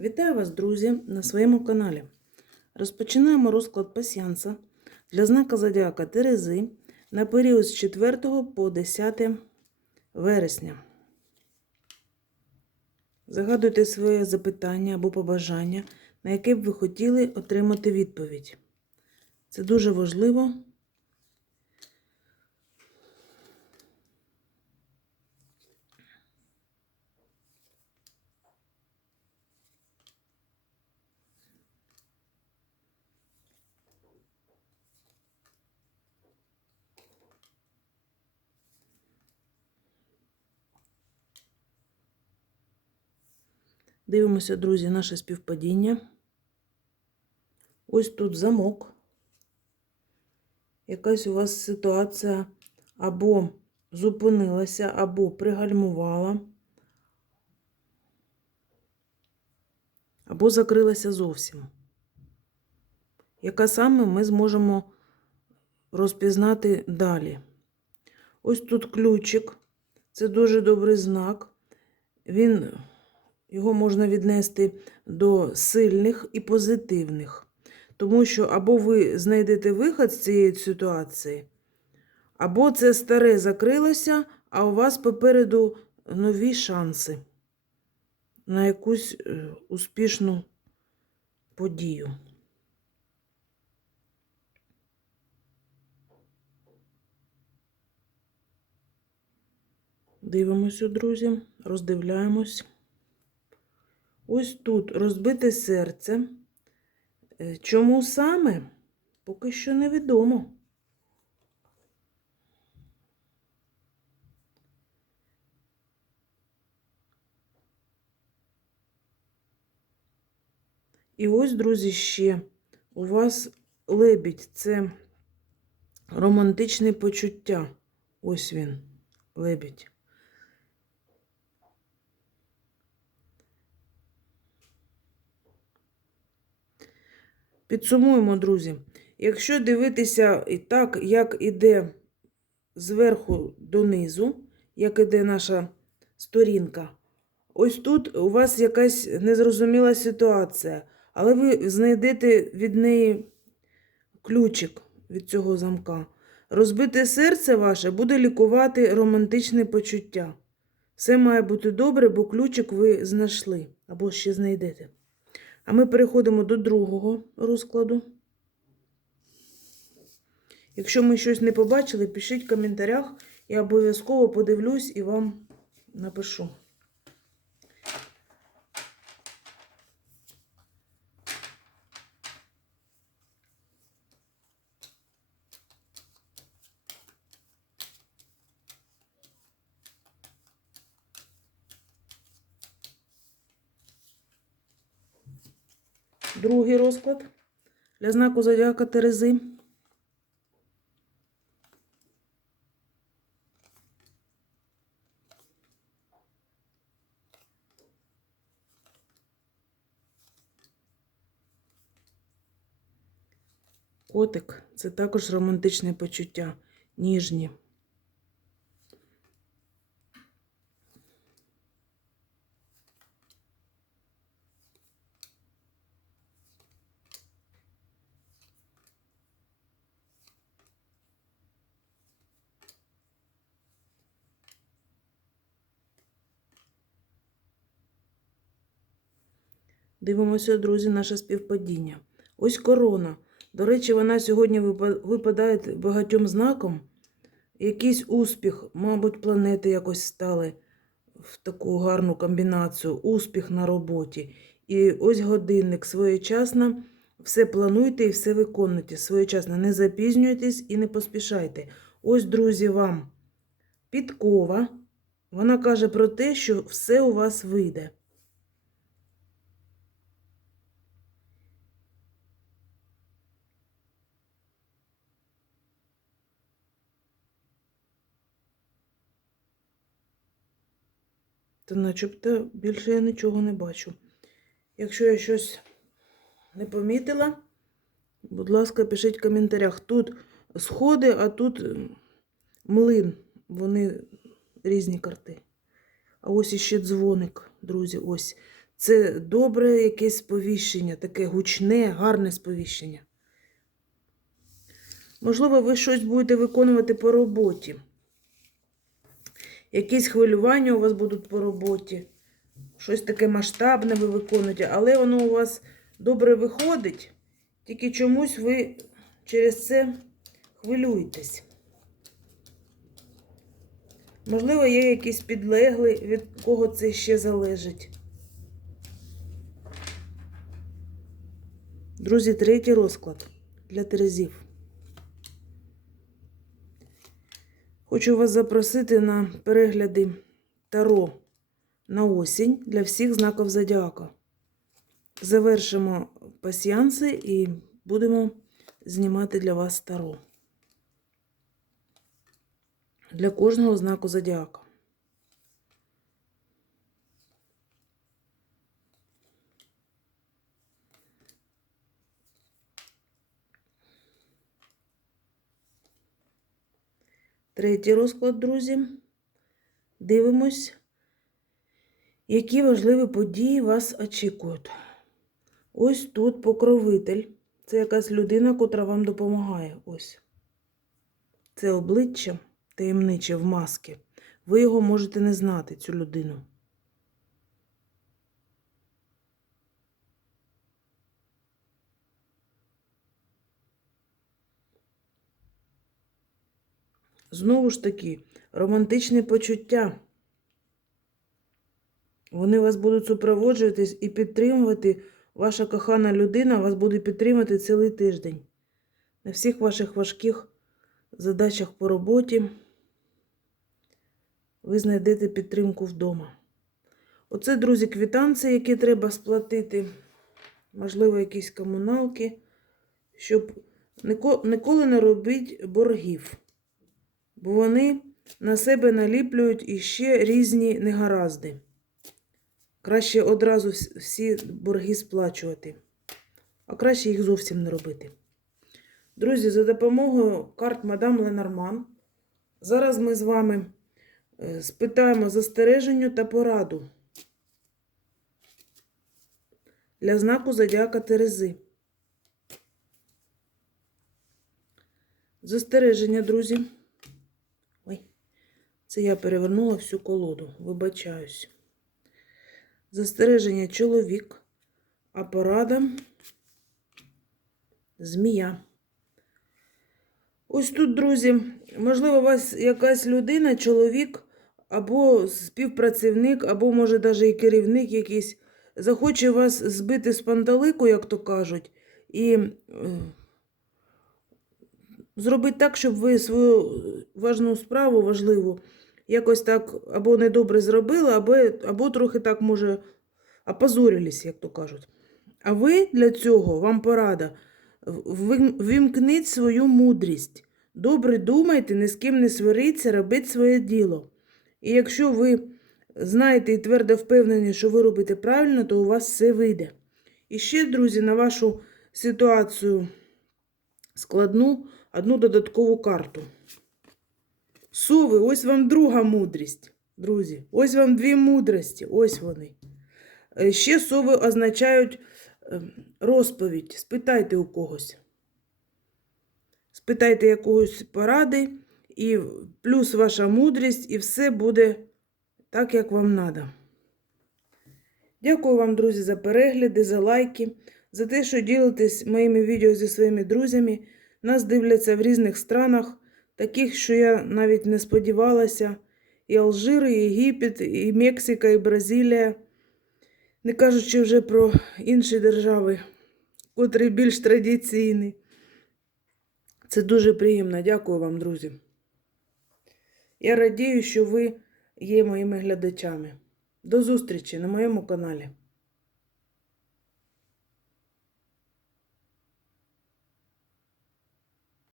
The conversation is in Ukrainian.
Вітаю вас, друзі, на своєму каналі. Розпочинаємо розклад пасіянса для знака Зодіака Терези на період з 4 по 10 вересня. Загадуйте своє запитання або побажання, на яке б ви хотіли отримати відповідь. Це дуже важливо. Дивимося, друзі, наше співпадіння. Ось тут замок. Якась у вас ситуація або зупинилася, або пригальмувала, або закрилася зовсім. Яка саме ми зможемо розпізнати далі? Ось тут ключик. Це дуже добрий знак. Він його можна віднести до сильних і позитивних. Тому що або ви знайдете вихід з цієї ситуації, або це старе закрилося, а у вас попереду нові шанси на якусь е, успішну подію. Дивимося, друзі, роздивляємось. Ось тут розбите серце. Е, Чому саме? Поки що невідомо. І ось, друзі, ще у вас лебідь це романтичне почуття. Ось він, лебідь. Підсумуємо, друзі. Якщо дивитися і так, як іде зверху донизу, як іде наша сторінка, ось тут у вас якась незрозуміла ситуація, але ви знайдете від неї ключик від цього замка. Розбите серце ваше буде лікувати романтичне почуття. Все має бути добре, бо ключик ви знайшли або ще знайдете. А ми переходимо до другого розкладу. Якщо ми щось не побачили, пишіть в коментарях, я обов'язково подивлюсь і вам напишу. Другий розклад для знаку зодіака Терези. Котик це також романтичне почуття, ніжні. Дивимося, друзі, наше співпадіння. Ось корона. До речі, вона сьогодні випадає багатьом знаком. Якийсь успіх, мабуть, планети якось стали в таку гарну комбінацію. Успіх на роботі. І ось годинник своєчасно. Все плануйте і все виконуйте своєчасно. Не запізнюйтесь і не поспішайте. Ось, друзі, вам підкова. Вона каже про те, що все у вас вийде. Та начебто більше я нічого не бачу. Якщо я щось не помітила, будь ласка, пишіть в коментарях. Тут сходи, а тут млин. Вони різні карти. А ось іще дзвоник, друзі. Ось. це добре якесь сповіщення, таке гучне, гарне сповіщення. Можливо, ви щось будете виконувати по роботі. Якісь хвилювання у вас будуть по роботі. Щось таке масштабне ви виконуєте, але воно у вас добре виходить, тільки чомусь ви через це хвилюєтесь. Можливо, є якісь підлегли, від кого це ще залежить. Друзі, третій розклад для Терезів. Хочу вас запросити на перегляди Таро на осінь для всіх знаків зодіака. Завершимо пасіянси і будемо знімати для вас Таро. Для кожного знаку зодіака. Третій розклад, друзі. Дивимось, які важливі події вас очікують. Ось тут покровитель. Це якась людина, котра вам допомагає. Ось. Це обличчя таємниче в маски. Ви його можете не знати, цю людину. Знову ж таки, романтичні почуття. Вони вас будуть супроводжуватись і підтримувати. Ваша кохана людина вас буде підтримати цілий тиждень. На всіх ваших важких задачах по роботі ви знайдете підтримку вдома. Оце, друзі, квітанції, які треба сплатити. Можливо, якісь комуналки, щоб ніколи не робіть боргів. Бо вони на себе наліплюють іще різні негаразди. Краще одразу всі борги сплачувати, а краще їх зовсім не робити. Друзі, за допомогою карт Мадам Ленорман зараз ми з вами е, спитаємо застереження та пораду для знаку Зодіака Терези. Застереження, друзі. Це я перевернула всю колоду, вибачаюсь. Застереження чоловік, а порада змія. Ось тут, друзі, можливо, у вас якась людина, чоловік, або співпрацівник, або, може, навіть і керівник якийсь, захоче вас збити з панталику, як то кажуть, і е, зробити так, щоб ви свою важну справу важливу якось так або недобре зробили, або, або трохи так, може, опозорились, як то кажуть. А ви для цього, вам порада, ви- вимкніть свою мудрість. Добре думайте, ні з ким не сваріться, робіть своє діло. І якщо ви знаєте і твердо впевнені, що ви робите правильно, то у вас все вийде. І ще, друзі, на вашу ситуацію складну одну додаткову карту. Сови, ось вам друга мудрість, друзі. Ось вам дві мудрості, ось вони. Е, Ще сови означають е, розповідь. Спитайте у когось. Спитайте якогось поради, і плюс ваша мудрість, і все буде так, як вам треба. Дякую вам, друзі, за перегляди, за лайки, за те, що ділитесь моїми відео зі своїми друзями. Нас дивляться в різних странах, таких, що я навіть не сподівалася. І Алжир, і Єгипет, і Мексика, і Бразилія. Не кажучи вже про інші держави, котрі більш традиційні. Це дуже приємно. Дякую вам, друзі. Я радію, що ви є моїми глядачами. До зустрічі на моєму каналі.